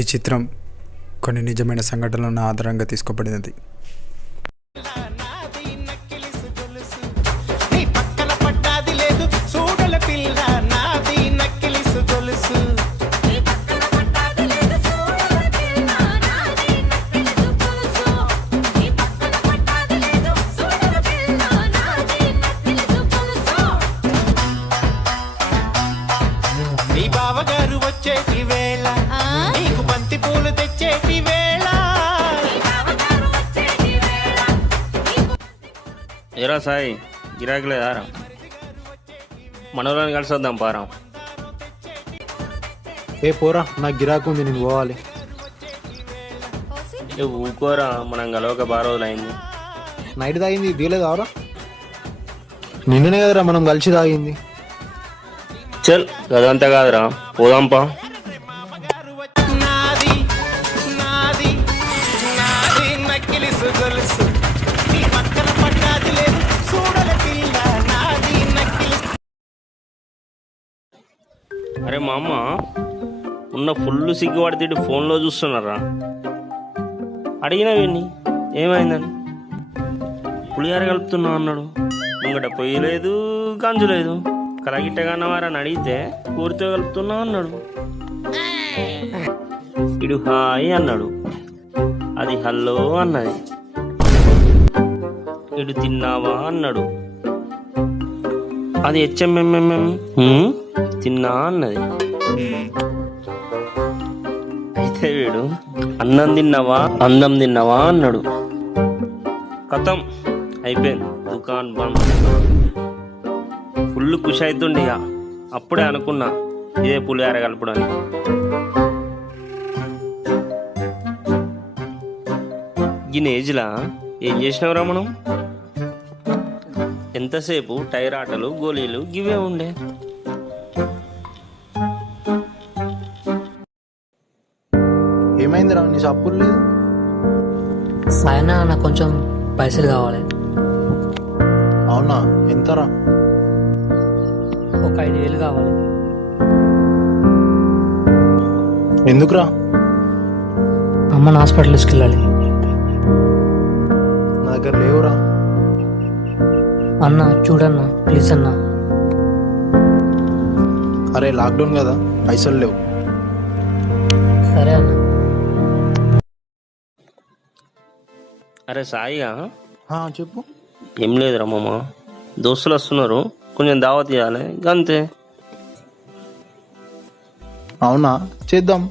ఈ చిత్రం కొన్ని నిజమైన సంఘటనలను ఆధారంగా తీసుకోబడినది. ఏరా సాయి, గిరాకీ లేదారా? మనోళ్ళని కలిసి వద్దాం పారా. ఏ పోరా, నాకు గిరాకు ఉంది, నేను పోవాలి. ఊకోరా, మనం కలవక బాగా రోజులు అయింది. నైట్ తాగింది దిగలేదు అవరా? నిన్ననే కదరా మనం కలిసి తాగింది. చల్ గదంతా కాదురా, పోదాంపా. అరే మా అమ్మ ఉన్న ఫుల్ సిగ్గుపడితే ఫోన్లో చూస్తున్నారా? అడిగినవేండి ఏమైందని? పులిహార కలుపుతున్నా అన్నాడు. ముంగట పొయ్యి లేదు, గంజు లేదు. కలగిట్టగానవారని అడిగితే కూరతో కలుపుతున్నా అన్నాడు. ఇడు హాయ్ అన్నాడు, అది హల్లో అన్నది. ఇడు తిన్నావా అన్నాడు, అది హెచ్ఎంఎంఎంఎం తిన్నా అన్నది. అయితే వీడు అన్నం తిన్నావా అందం తిన్నావా అన్నాడు. కథం అయిపోయింది, దుకాన్ బంద్. ఫుల్ ఖుషి అవుతుండే. ఇక అప్పుడే అనుకున్నా ఇదే పులిహార కలపడానికి. ఈ ఏజ్లా ఏం చేసినవరా మనం? ఎంతసేపు టైర్ ఆటలు గోళీలు గివే ఉండే. ఏమైందిరా, నీ అప్పులు లేదు? సాయన నాకు కొంచెం పైసలు కావాలి. అవునా, ఎంతరా? ఒక 5,000 కావాలి. ఎందుకురా? అమ్మని హాస్పిటల్ తీసుకెళ్ళాలి. నా దగ్గర లేవురా. అన్న చూడన్నా ప్లీజ్ అన్నా. అరే లాక్డౌన్ కదా, పైసలు లేవు. సరే అన్న. అరే సాయిగా, చెప్పు. ఏం లేదురా మామ, దోస్తులు వస్తున్నారు, కొంచెం దావత్ ఇవ్వాలి అంతే. అవునా, చేద్దాం.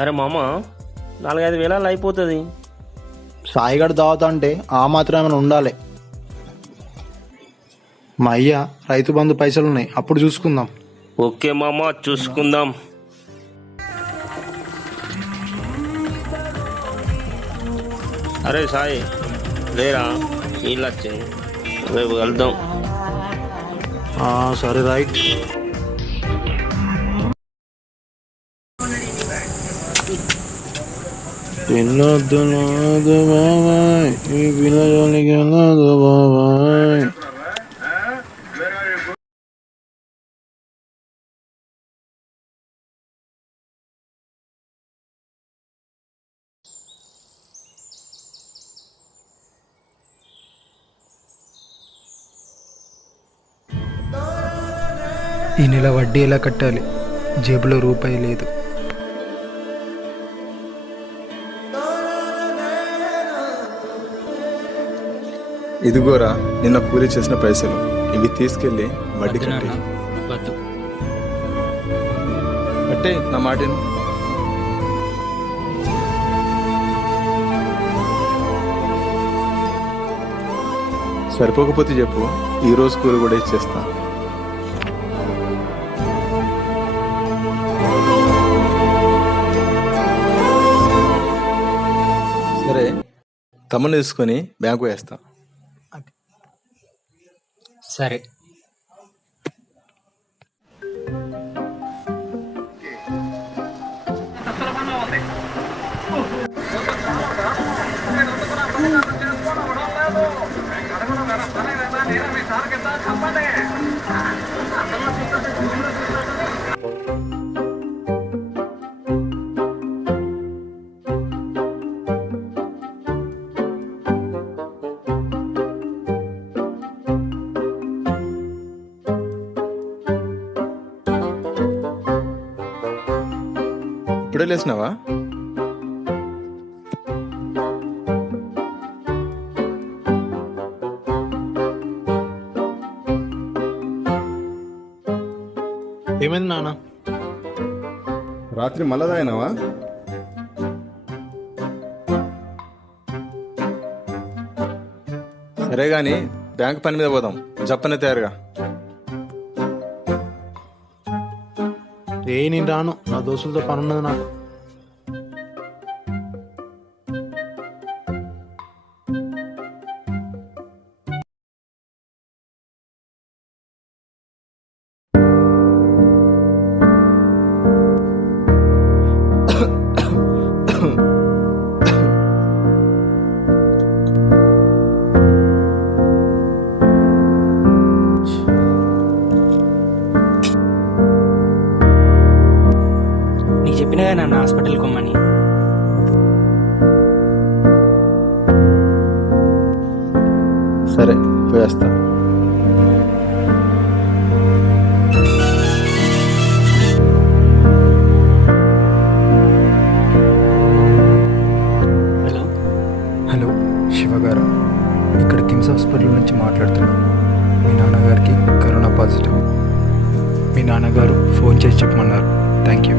అరే మామ, 4-5 వేల అయిపోతుంది. సాయిగడ దావత అంటే ఆ మాత్రం ఏమైనా ఉండాలి. మా అయ్య రైతు బంధు పైసలు ఉన్నాయి, అప్పుడు చూసుకుందాం. ఓకే మామ, చూసుకుందాం. అరే సాయి లేరా, నీళ్ళు వచ్చింది, రేపు కలుద్దాం. సరే రైట్. తినొద్దు నాదు బాబాయ్, ఈ పిల్లలకి నాదు బాబాయ్. ఈ నెల వడ్డీ ఎలా కట్టాలి? జేబులో రూపాయి లేదు. ఇదిగోరా నిన్న కూలీ చేసిన పైసలు, ఇవి తీసుకెళ్ళి వడ్డీ కట్టే నా మాటను. సరిపోకపోతే చెప్పు, ఈ రోజు కూలి కూడా ఇచ్చేస్తా. సరే, తమ్ముని తీసుకొని బ్యాంకు వేస్తా. సరే. ఇప్పుడే లేచినావా? ఏమైంది నాన్న? రాత్రి మళ్ళా తాగినావా? సరే గాని బ్యాంక్ పని మీద పోదాం. జప్పనే తయారుగా. నేను రాను, నా దోస్తులతో పని ఉన్నది నాకు. నీకు చెప్పినా కదా నన్ను హాస్పిటల్కి కొమ్మని. సరే పోయేస్తా. హలో, హలో శివగారు, ఇక్కడ కిమ్స్ హాస్పిటల్ నుంచి మాట్లాడుతున్నాను. మీ నాన్నగారికి కరోనా పాజిటివ్. మీ నాన్నగారు ఫోన్ చేసి చెప్పమన్నారు. Thank you.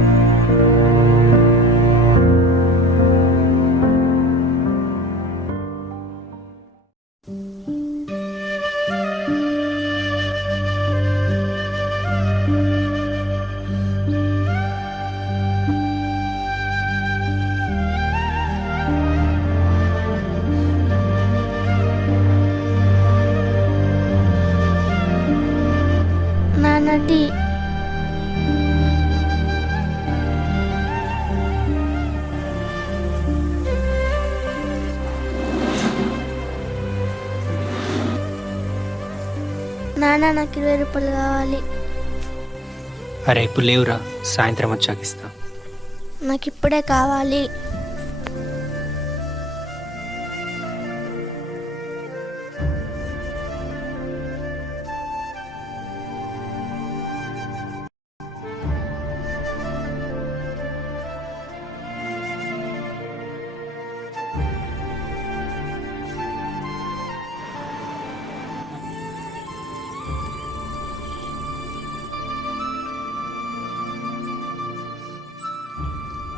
నాన్నటి నాన్న నాకు 20 రూపాయలు కావాలి. అరే ఇప్పుడు లేవురా, సాయంత్రం వచ్చాక ఇస్తా. నాకు ఇప్పుడే కావాలి.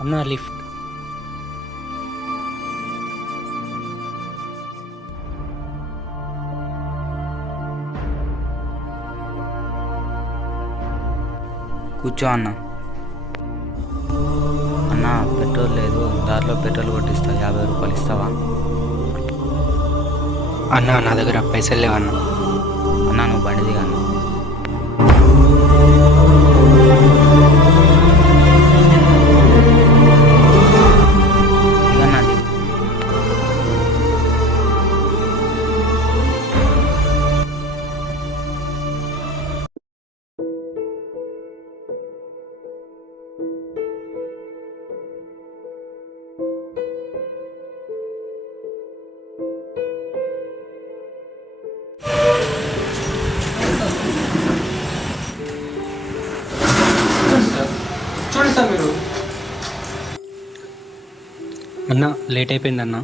అన్నా లిఫ్ట్. కూర్చో అన్న. అన్న పెట్రోల్ లేదు, దారిలో పెట్రోల్ కొట్టిస్తా, 50 రూపాయలు ఇస్తావా? అన్నా నా దగ్గర పైసలు లేవన్నా. అన్న నువ్వు బండి దిగా అన్న. దిగన్నా దిగు. అన్నా లేట్ అయిపోయిందన్నా.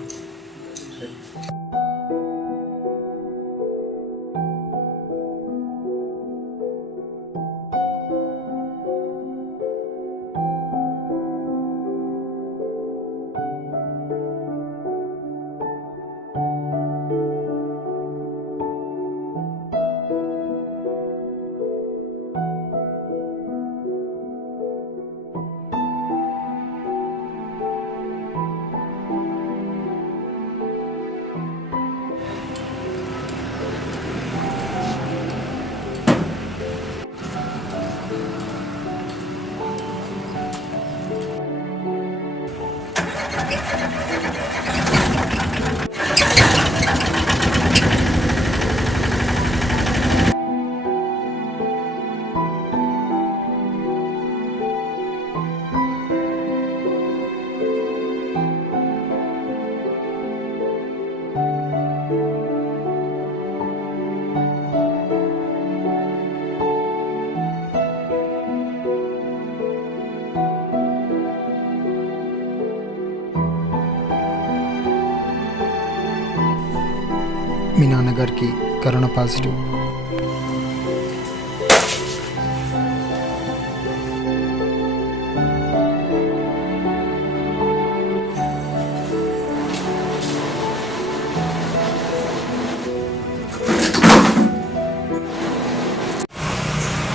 మీ నాన్నగారికి కరోనా పాజిటివ్.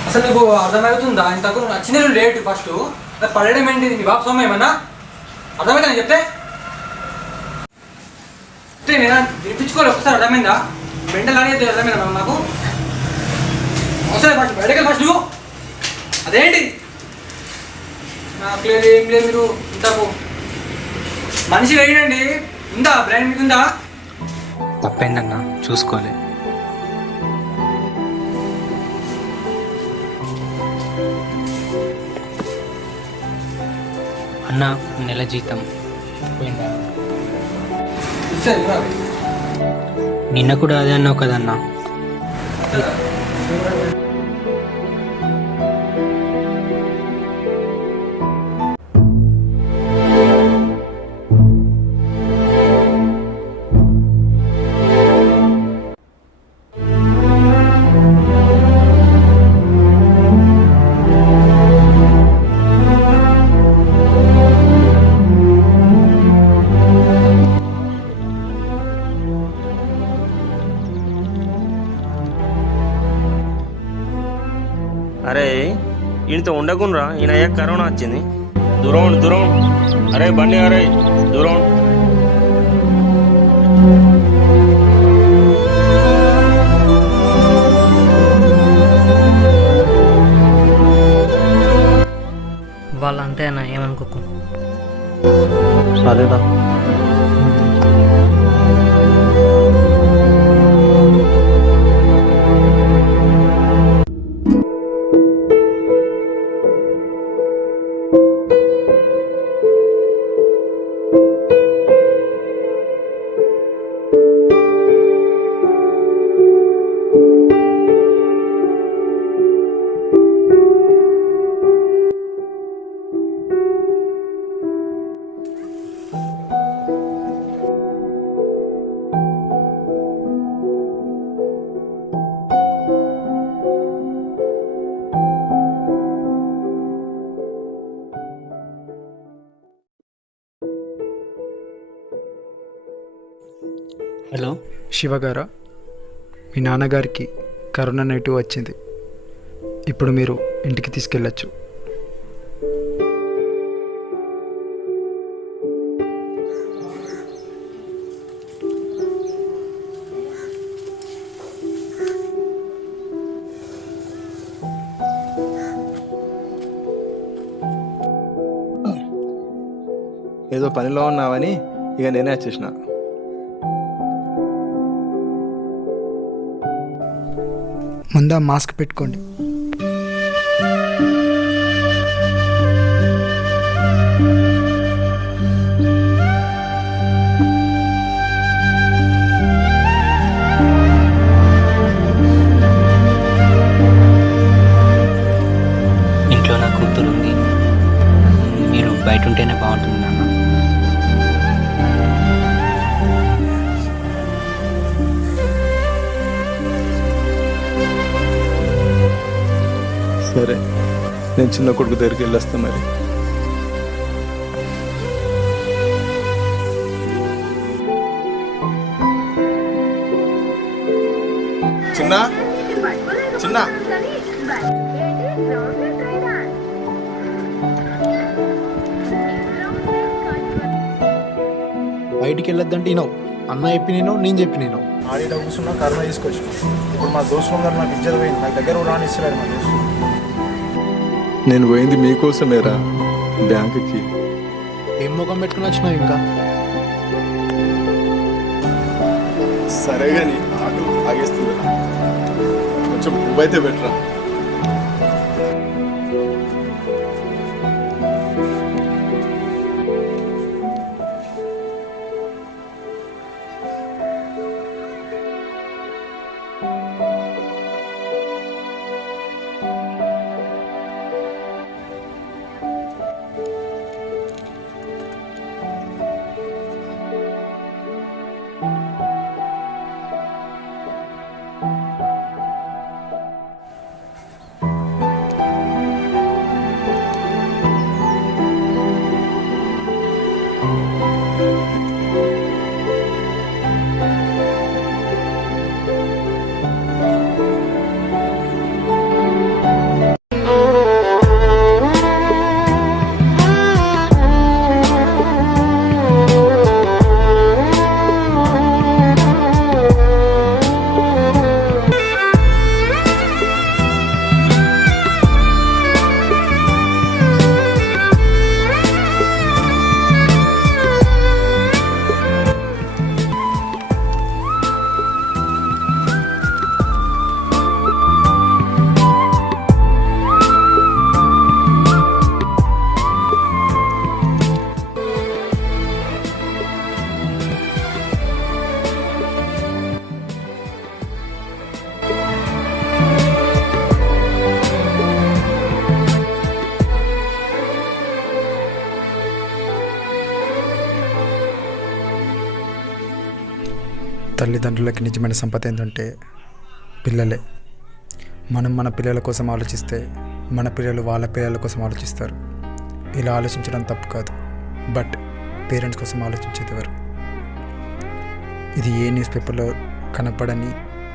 అసలు నీకు అర్థమవుతుందా? ఇంతకు వచ్చింది నువ్వు లేట్ ఫస్ట్ పడడం ఏంటి? నీ బాబు సొమ్మ ఏమన్నా అర్థమైందా? నేను చెప్తే నేను వినిపించుకోవాలి. ఒకసారి అర్థమైందా? మెంటల్ అనేది అర్థమైందా నాకు? ఒకసారి ఫస్ట్ బయటకి ఫస్ట్ నువ్వు అదేంటి నాకు లేదు ఏం లేదు. మీరు ఇంతకు మనిషి వేయండి. ఉందా బ్రెయిన్ మీకు? ఉందా? తప్పైందన్నా, చూసుకోలే. అన్న, నెల జీతం పోయిందా? సరే నిన్న కూడా అదే అన్నావు కదన్నా. అరే ఈయనతో ఉండకుండా ఈయన అయ్యాక కరోనా వచ్చింది. దూరం ఉండు, దూరం ఉండు. అరే బండి, అరే దూరం ఉండు. వాళ్ళంతేనా, ఏమనుకోకు. సరేనా? హలో, శివగారా, మీ నాన్నగారికి కరోనా నెగిటివ్ వచ్చింది. ఇప్పుడు మీరు ఇంటికి తీసుకెళ్ళచ్చు. ఏదో పనిలో ఉన్నావని ఇక నేనే వచ్చేసిన. ముందా మాస్క్ పెట్టుకోండి. ఇంట్లో నా కూతురు ఉంది. మీరు బయట ఉంటేనే బాగుంటుంది నాన్న. సరే, నేను చిన్న కొడుకు దగ్గరికి వెళ్ళొస్తా మరి. చిన్న చిన్న బయటికి వెళ్ళొద్దంటే వినవు. అన్న చెప్పి నేను చెప్పి ఆడిట కూర్చున్నా కరోనా తీసుకొచ్చి ఇప్పుడు మా దోస్తులు గారు నాకు ఇజ్జత పోయింది. నాకు దగ్గర రానిస్తలేరు మా దోస్తులు. నేను పోయింది మీకోసమేరా, బ్యాంకుకి. ఏం ముఖం పెట్టుకుని వచ్చినావు ఇంకా? సరే కానీ ఆకలి ఆగేస్తుంది. కొంచెం పువ్వైతే బెటరా. తల్లిదండ్రులకి నిజమైన సంపద ఏంటంటే పిల్లలే. మనం మన పిల్లల కోసం ఆలోచిస్తే మన పిల్లలు వాళ్ళ పిల్లల కోసం ఆలోచిస్తారు. ఇలా ఆలోచించడం తప్పు కాదు, బట్ పేరెంట్స్ కోసం ఆలోచించేది ఎవరు? ఇది ఏ న్యూస్ పేపర్లో కనపడని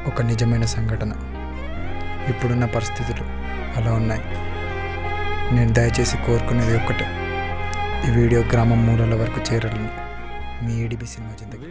ఒక నిజమైన సంఘటన. ఇప్పుడున్న పరిస్థితులు అలా ఉన్నాయి. నేను దయచేసి కోరుకునేది ఒక్కటే, ఈ వీడియో గ్రామం మూలల వరకు చేరాలని. మీ ఏడిబి సినిమా జిందగీ.